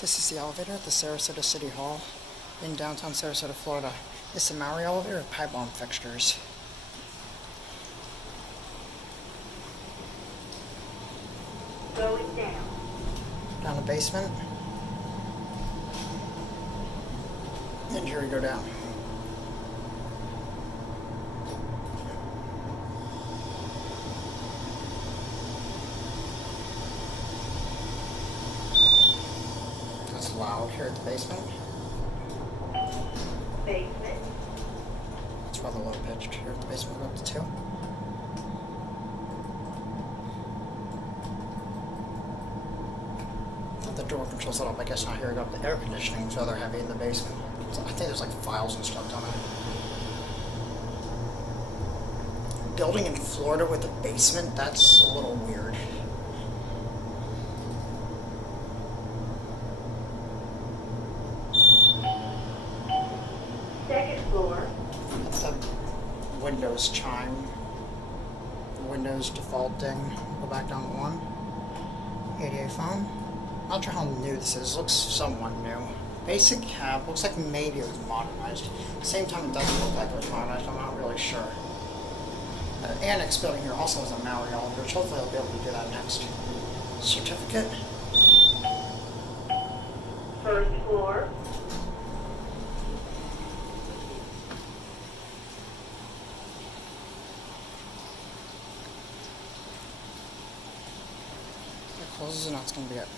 This is the elevator at the Sarasota City Hall in downtown Sarasota, Florida. It's the Mowrey elevator with pipe-on fixtures. Going down. Down the basement. And here we go down. That's loud here at the basement. Basement. It's rather low pitched here at the basement, up to 2. The door controls it up. I guess not here. We got the air conditioning, it's rather heavy in the basement. So I think there's like files and stuff down there. Building in Florida with a basement, that's a little weird. Second floor. That's the Windows chime. The Windows defaulting. Go back down to 1. ADA phone. Not sure how new this is. Looks somewhat new. Basic cab. Looks like maybe it was modernized. At the same time, it doesn't look like it was modernized. I'm not really sure. The annex building here also has a Mowrey elevator, which hopefully I'll be able to do that next. Certificate. First floor. It closes and that's going to be it.